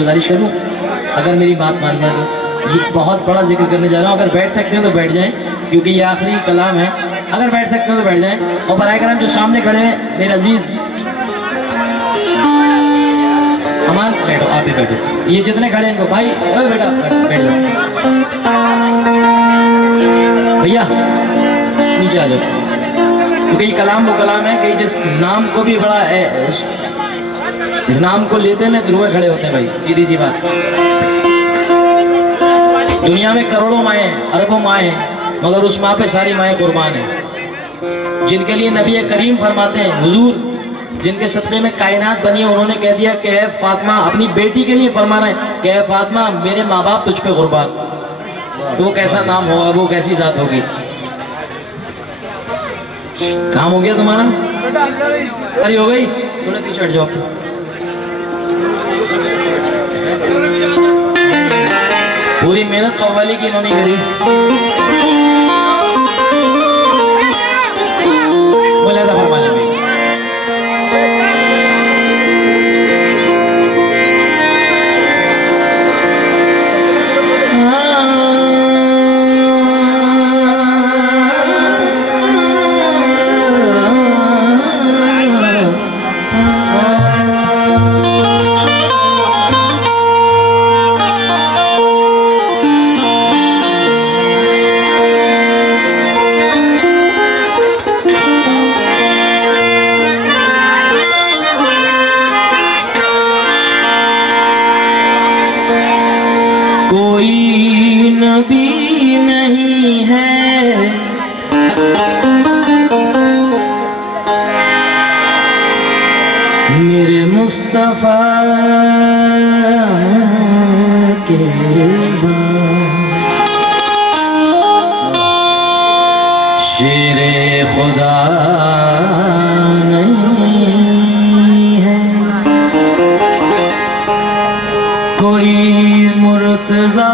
गुजारिश करूँ, अगर मेरी बात मान जाए तो। ये बहुत बड़ा जिक्र करने जा रहा हूँ, अगर बैठ सकते हो तो बैठ जाएं, क्योंकि ये आखिरी कलाम है। अगर बैठ सकते हो तो बैठ जाएं। और बराए करम जो सामने खड़े हैं मेरे अजीज अमान, बैठो, आप भी बैठो। ये जितने खड़े हैं इनको भाई, ओ बेटा बैठ जाओ, भैया नीचे आ जाओ, क्योंकि ये कलाम वो कलाम है कि जिस नाम को भी बड़ा है, इस नाम को लेते में ध्रुवे खड़े होते हैं भाई, सीधी सी बात। दुनिया में करोड़ों माएँ अरबों माएँ, मगर उस माँ पे सारी माएँ कुर्बान हैं, जिनके लिए नबी करीम फरमाते हैं, हुजूर जिनके सदक़े में कायनात बनी है, उन्होंने कह दिया कि है फातिमा, अपनी बेटी के लिए फरमा रहे हैं कि है फातिमा मेरे माँ बाप तुझ पे कुर्बान। तो वो कैसा नाम होगा, वो कैसी जात होगी। काम हो गया तुम्हारा, अरे हो गई, थोड़ा पीछे हट जाओ। पूरी मेहनत कव्वाली की इन्होंने करी। बोला था फरमा ले भाई। कोई नबी नहीं है मेरे मुस्तफा के बाद, शेरे खुदा नहीं है कोई मुर्तज़ा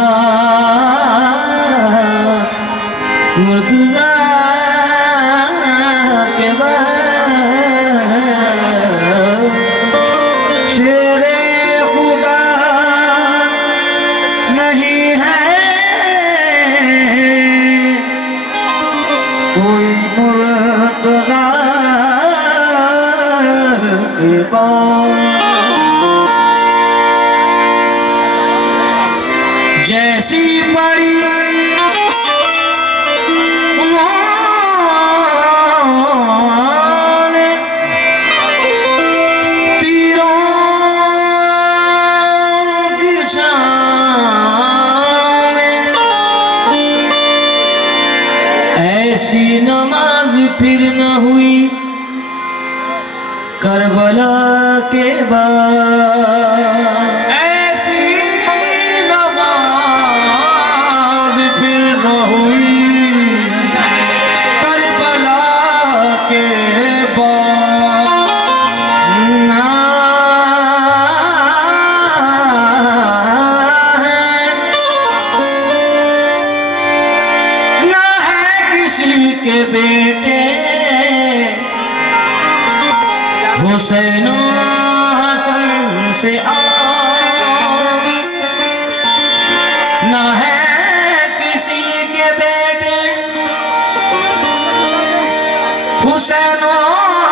मुर्तज़ा के बाद, शेरे खुदा नहीं है कोई मुर्तज़ा के बाद। जैसी पड़ी उन्होंने तीरों की छाँव में, ऐसी नमाज फिर न हुई करबला के बाद। के बेटे हुसैन हसन से न है किसी के बेटे हुसैन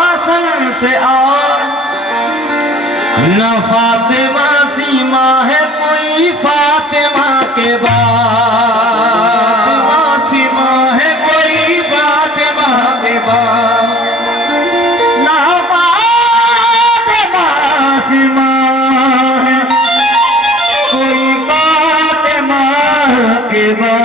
हसन से और न फातिमा सीमा है कोई फातिमा के बाद, सीमा है कोई फातिमा के बाद, ना फातिमा सीमा है कोई फातिमा के बाद।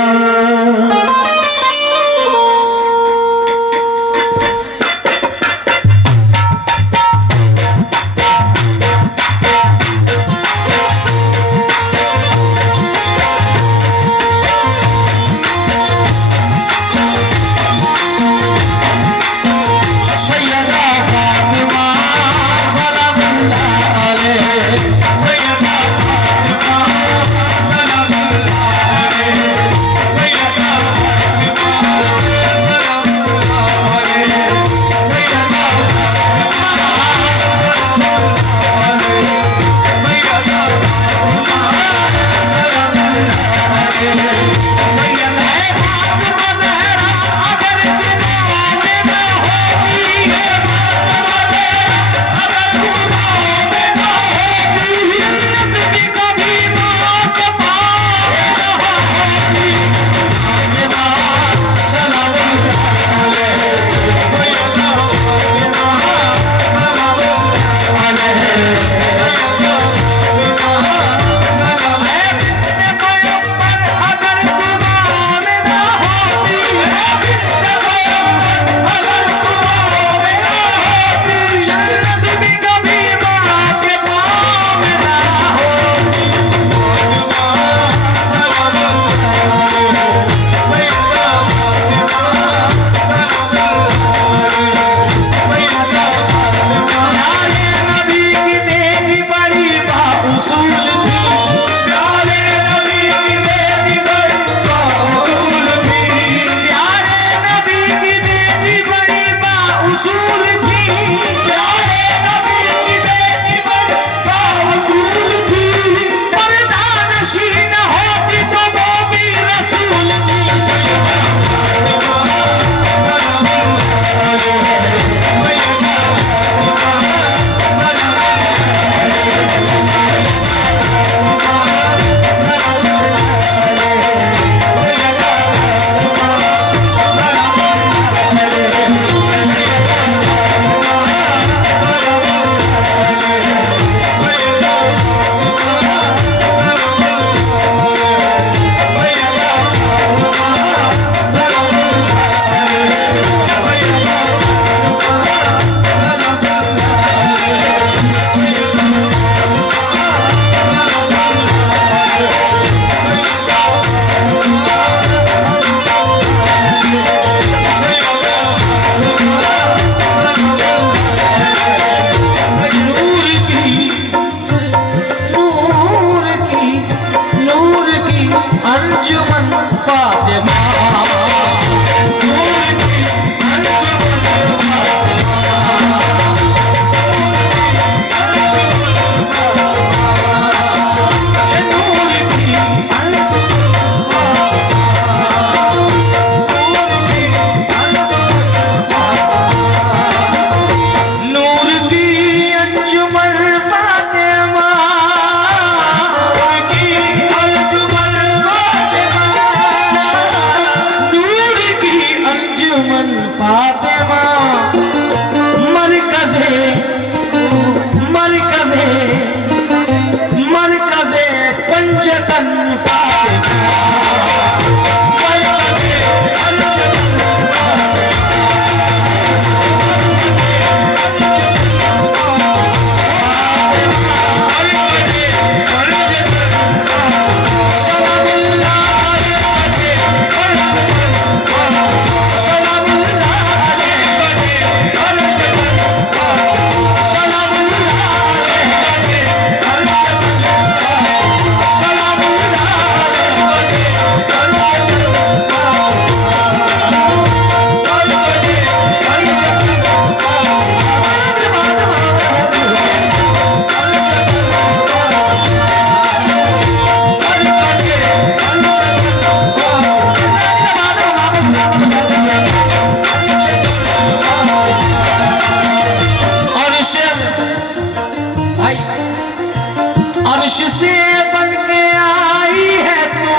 अर्श से बन के आई है तू,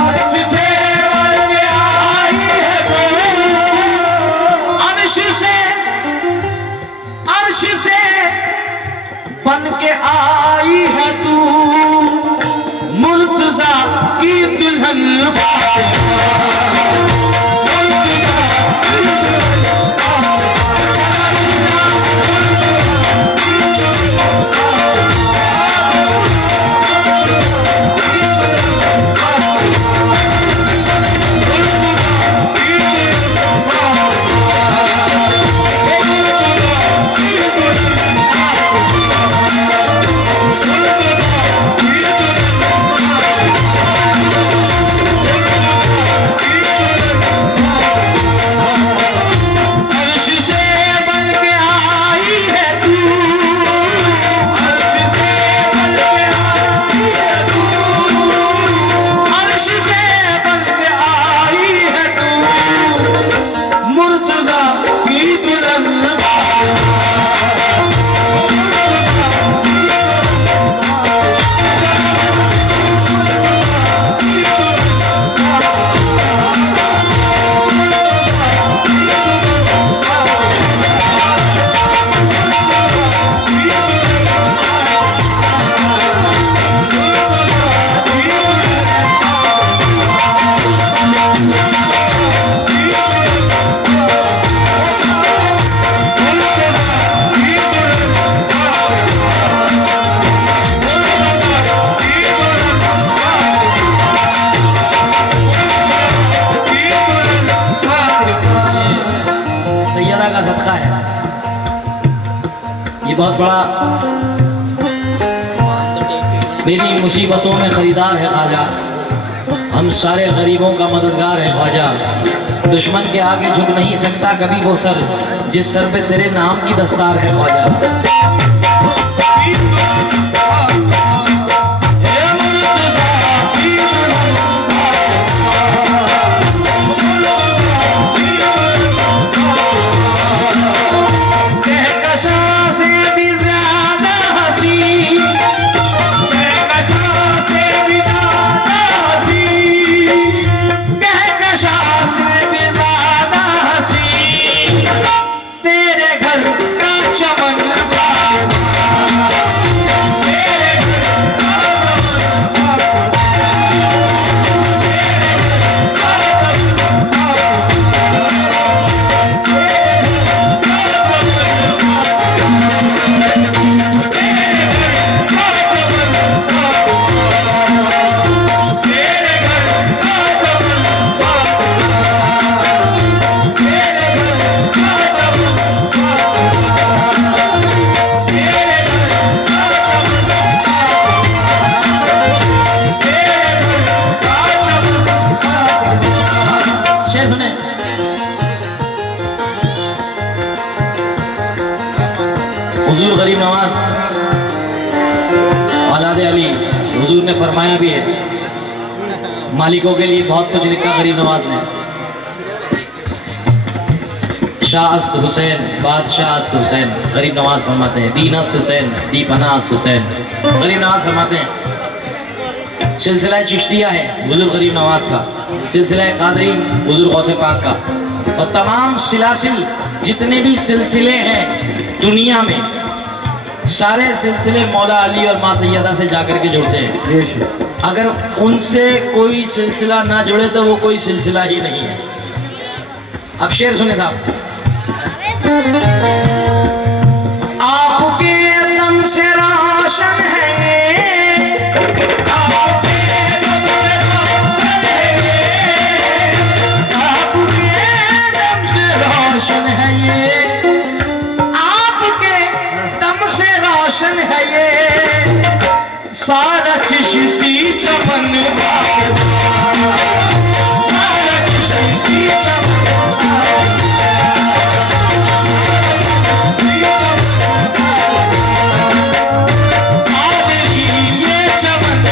अर्श से बन के आई है तू, अर्श से बन के आई है तू, मुर्तजा की दुल्हन का सदका है। ये बहुत बड़ा मेरी मुसीबतों में खरीदार है ख्वाजा, हम सारे गरीबों का मददगार है ख्वाजा। दुश्मन के आगे झुक नहीं सकता कभी वो सर जिस सर पे तेरे नाम की दस्तार है ख्वाजा। हुजूर गरीब नवाज औलाद अली, हुजूर ने फरमाया भी है, मालिकों के लिए बहुत कुछ लिखा गरीब नवाज ने। शाह अस्त हुसैन, बादशाह अस्त हुसैन, गरीब नवाज फरमाते हैं। दीन अस्त हुसैन, दी पना अस्त हुसैन, गरीब नवाज फरमाते हैं। सिलसिला चिश्तिया है हुजूर गरीब नवाज का, सिलसिला कादरी हुजूर गौसे पाक का, और तमाम सिलासिल जितने भी सिलसिले हैं दुनिया में, सारे सिलसिले मौला अली और माँ सैयदा से जाकर के जुड़ते हैं। अगर उनसे कोई सिलसिला ना जुड़े तो वो कोई सिलसिला ही नहीं है। अब शेर सुने साहब। आपके दम से रोशन है ये, आपके दम से रोशन है ये, रोशन है ये सारा चिश्ती चमन, सारा चिश्ती चमन, ये चमन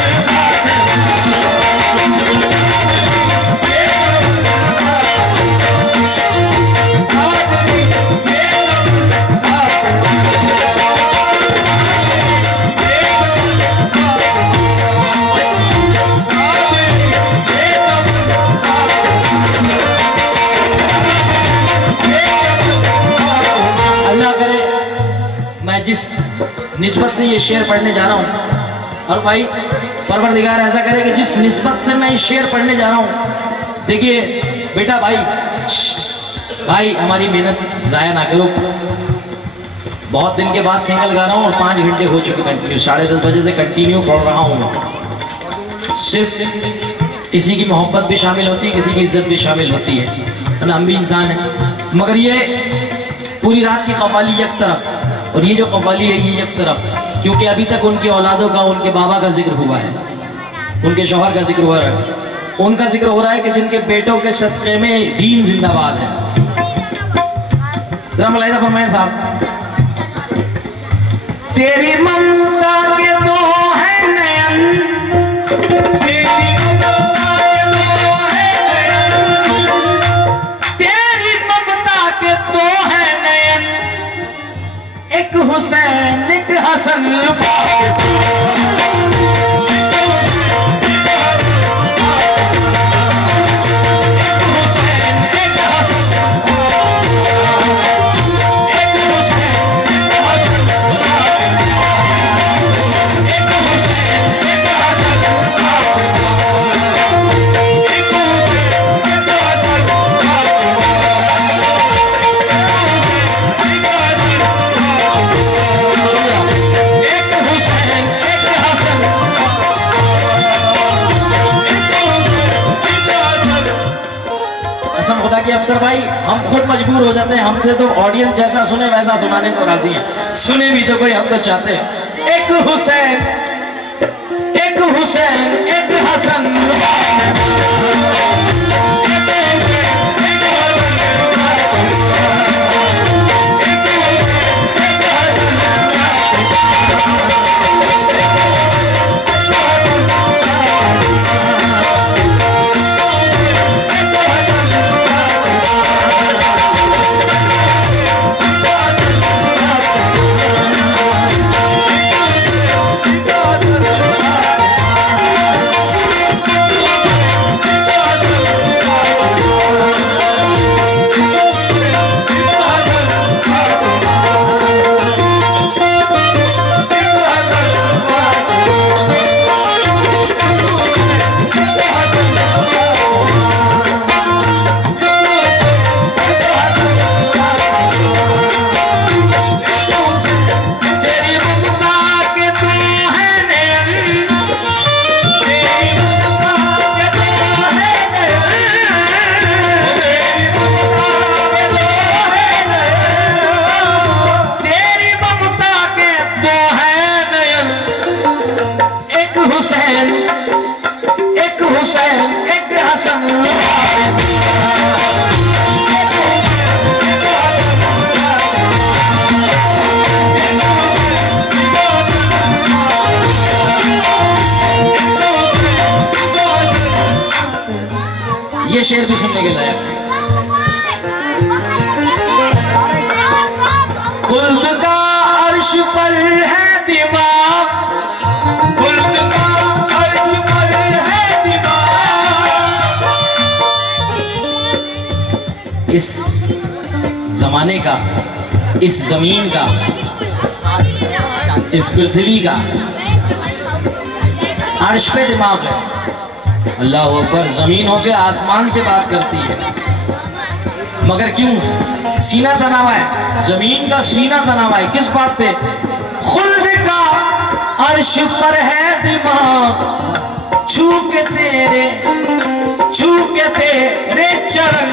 ये शेर पढ़ने जा रहा हूँ। और भाई परवरदिगार ऐसा करे कि जिस निस्बत से मैं ये शेर पढ़ने जा रहा हूँ, देखिए बेटा भाई हमारी मेहनत ज़ाया ना करो। बहुत दिन के बाद सिंगल गा रहा हूँ और 5 घंटे हो चुके कंटिन्यू, 10:30 बजे से कंटिन्यू पढ़ रहा हूँ मैं। सिर्फ किसी की मोहब्बत भी शामिल होती है, किसी की इज्जत भी शामिल होती है ना, हम भी इंसान हैं। मगर ये पूरी रात की कव्वाली एक तरफ और ये जो कव्वाली है ये एक तरफ, क्योंकि अभी तक उनकी औलादों का, उनके बाबा का जिक्र हुआ है, उनके शौहर का जिक्र हुआ है, उनका जिक्र हो रहा है कि जिनके बेटों के सदक़े में दीन जिंदाबाद है। जरा मुलाहिज़ा फरमाएं साहब। तेरी ममता के दो है नयन, तेरी ममता के दो है नयन, तेरी ममता के दो है नयन, एक हुसैन एक हसन खुदा की। अफसर भाई हम खुद मजबूर हो जाते हैं, हमसे तो ऑडियंस जैसा सुने वैसा सुनाने को राजी है, सुने भी तो कोई हम तो चाहते हैं। एक हुसैन एक हसन, ये शेर भी सुनने के लायक। खुल्द का अर्श पर है दिमाग, खुल्द का अर्श पर है दिमाग, इस जमाने का, इस जमीन का, इस पृथ्वी का अर्श पे दिमाग है। अल्लाह अकबर। जमीन होके आसमान से बात करती है, मगर क्यों? सीना तना हुआ है, जमीन का सीना तना हुआ है। किस बात पे? खुल्द का अर्श पर है दिमाग, छू के तेरे चरण